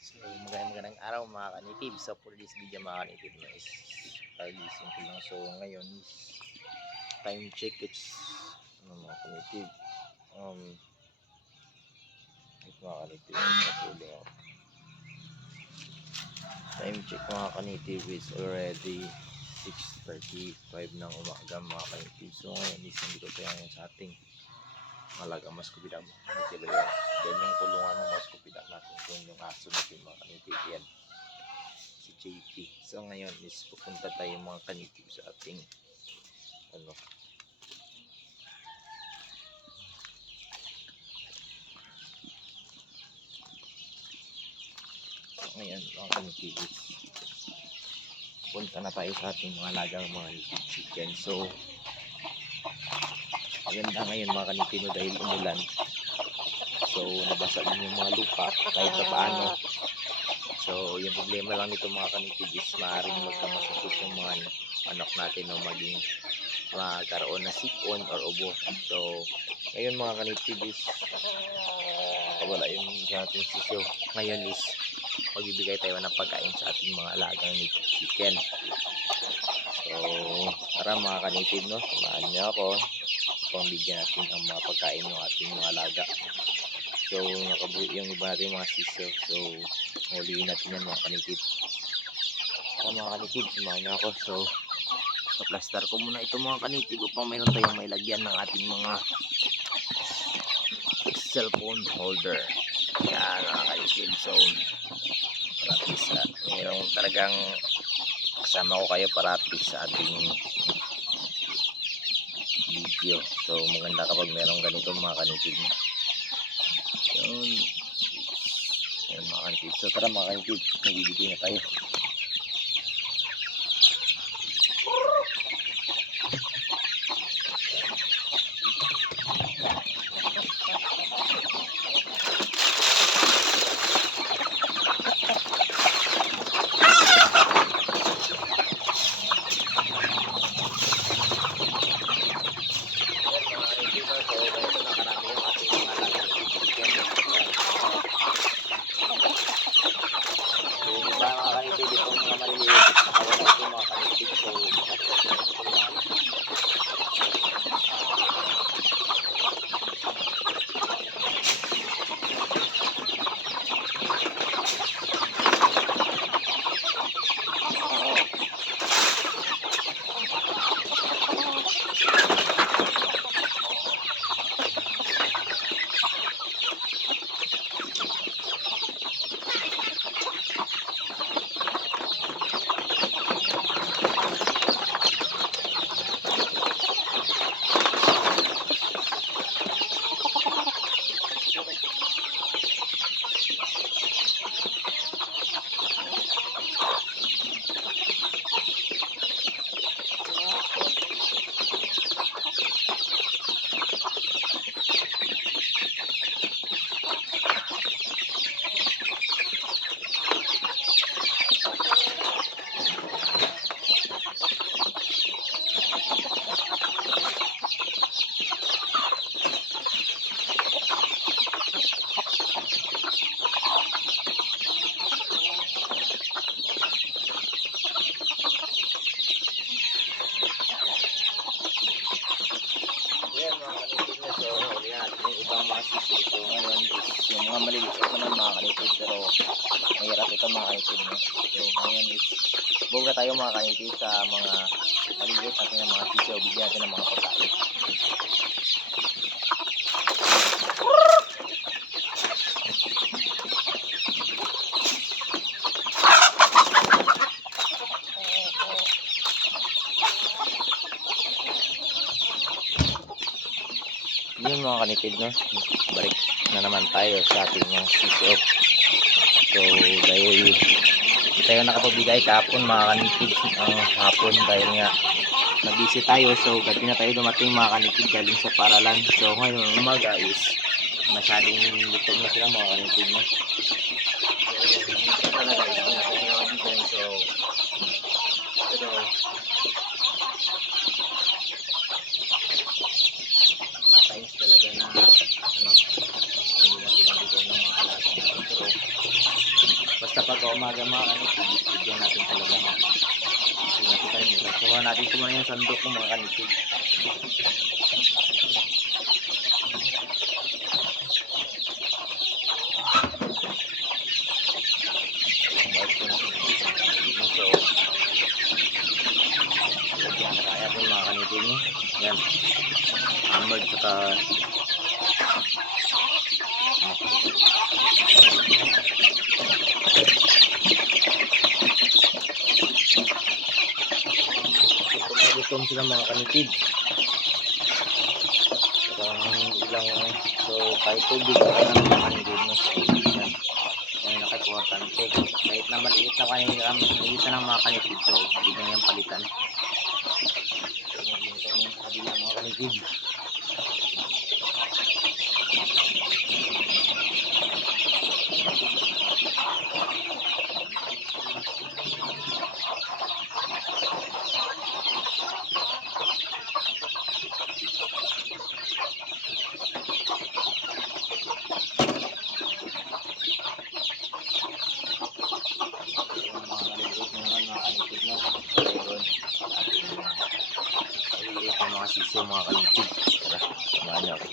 So, magandang araw mga kanitib. So, for this video mga kanitib na is kagising ko lang. So, ngayon is time check. It's mga kanitib. Ito mga kanitib. Napuli ako. Time check mga kanitib is already 6:35 ng umaga mga kanitib. So, ngayon is hindi ko tayo ngayon sa ating malaga mas kubidak mo. Diba yun? Then yung kulungan ng mas kubidak natin kung yung aso natin mga kanitib yan. Si JP. So ngayon is pupunta tayo mga kanitib sa ating ano. So ngayon mga kanitib is punta na tayo sa ating mga lagang mga chicken. So maganda ngayon mga kanitib dahil umulan. So nabasa din yung mga lupa kahit pa paano. So yung problema lang nito mga kanitib is maaaring magkamasakit yung mga anak natin o maging magkaroon na sipon or ubo. So ngayon mga kanitib is wala yung sa ating sisyo. Ngayon is magbibigay tayo ng pagkain sa ating mga alagang native chicken. So tara mga kanitib, no, samahan niyo ako kung bigyan natin ang mga pagkain ng ating mga alaga. So nakabuo yung iba natin mga sisyo. So huliin natin yan mga kanitib. Tara mga kanitib, samahan niyo ako. So plaster ko muna ito mga kanitib upang mayroon tayong mailagyan ng ating mga cellphone holder. Yan mga kanitib. So paratis mayroong talagang kasama ko kayo paratis sa ating video. So maganda kapag mayroong ganito mga kanitib. Yan mga kanitib. So tara mga kanitib, nagbibigay na tayo. So ngayon is yung mga maliliit naman mga kanitib, pero mahirap ito mga kanitib, no? So ngayon is buog na tayo mga kanitib sa mga maliliit natin ng mga sisyo. Bigyan natin ng mga pagkain. Yun mga kanitib, no? Balik na naman tayo sa ating mga sisyo. So dahil tayo nakapagbigay kahapon mga kanitib, hapon dahil nga nabisi tayo. So gabi na tayo dumating mga kanitib galing sa paralan. So ngayon umaga is masyadong lutong na sila mga kanitib, no? So talaga is pinakabigyan. So pero times talaga na ano, hindi na pinabigyan ng mga alaga natin. Pero umaga mga kanitib, bigyan natin talaga. Hindi natin kalimutan. So natin ito muna yung sandok ng mga kanitib. Yan, hammered saka gutom sila mga kanitid. So kahit tubig ka na mga kanitid mo. So yan nakaimportante. Kahit na maliit na kanina maliit na ng mga kanitid. So hindi na yung palitan. Mga kanitid. Mga siso mga kanitid. Tara, samahan niyo ako.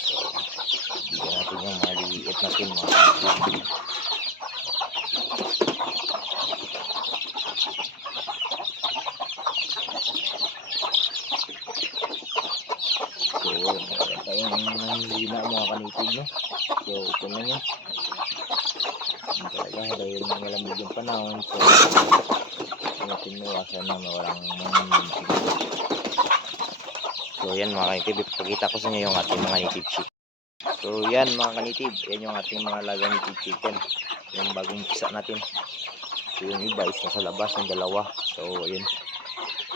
So, bigyan natin yung maliliit natin mga kanitid. So, tayong nanlina mga kanitid, no? So, ito na nyo. Talaga dahil malamig yung panahon, so natin iwasan na walang manginginig. So yan mga kanitib, ipakita ko sa inyo yung ating mga native chicken. So yan mga kanitib, yan yung ating mga laga native chicken, yung bagong pisa natin. So yung iba is nasa labas, yung dalawa. So yun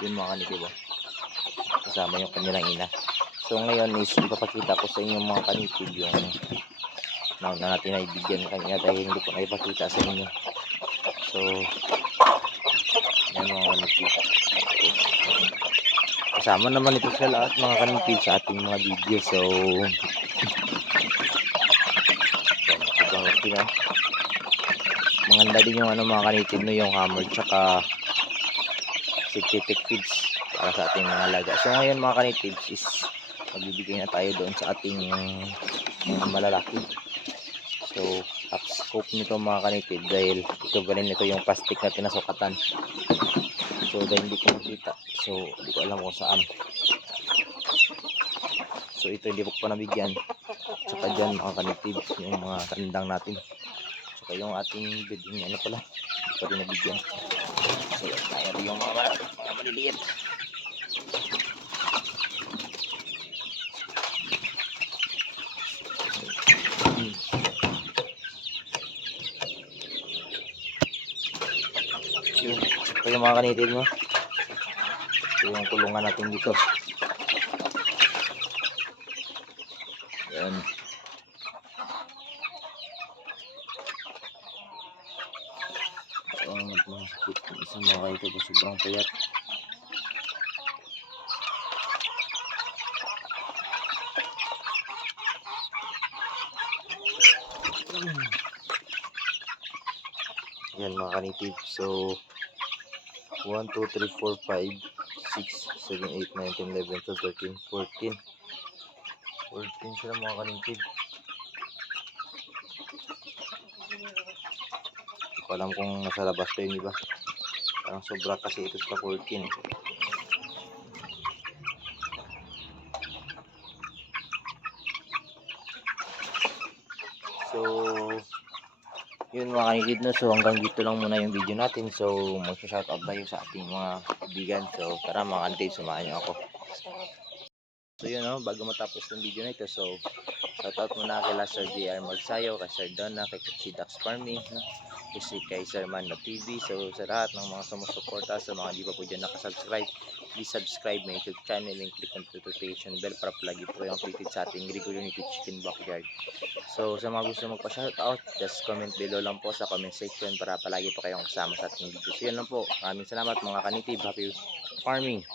mga kanitib, kasama yung kanilang ina. So ngayon is ipapakita ko sa inyo mga kanitib yung na natin na ibigyan kanya dahil hindi ko na ipakita sa inyo. So yan mga kanitib, kasama naman ito sa lahat mga kanitib sa ating mga video. So sobrang laki na, maganda din yung mga kanitib no, yung hammer tsaka synthetic feeds para sa ating mga laga. So ngayon mga kanitib is magbibigay na tayo doon sa ating mga malalaki. So, half scope nito mga kanitib dahil ito ba rin ito yung plastic na pinasukatan. So, dahil hindi ko makita. So, hindi ko alam kung saan. So, ito hindi ko pa nabigyan. Tsaka dyan mga kanitib, yung mga tandang natin. Tsaka yung ating bed, yung ano pala, hindi pa rin nabigyan. So, tayo yung mga maliliit. Ito yung mga kanitib mo. Ito yung kulungan natin dito. Yan. Masakit yung isang mga kanitib, sobrang payat. Yan mga kanitib. So 1, 2, 3, 4, 5, 6, 7, 8, 9, 10, 11, 12, 13, 14 sila mga kanitib. Hindi ko alam kung nasa labas pa yun, diba? Parang sobra kasi ito sa 14 eh. So yun mga kanitib no, so hanggang dito lang muna yung video natin. So mag-shoutout tayo sa ating mga kaibigan. So tara mga kanitib, samahan nyo ako. So yun no, bago matapos yung video na ito, so shoutout muna kay Sir JR Magsayo, kay Sir Donna, kay si Dax Farming, no? Kay Sir Manda TV. So sa lahat ng mga sumusuporta, sa mga di pa po dyan nakasubscribe, please subscribe my YouTube channel and click on the notification bell para palagi po yung updated sa ating Gregorio Native Chicken Backyard. So sa mga gusto magpa-shoutout, just comment below lang po sa comment section para palagi po kayong kasama sa ating video. So yun lang po, maraming salamat mga kanitib, happy farming.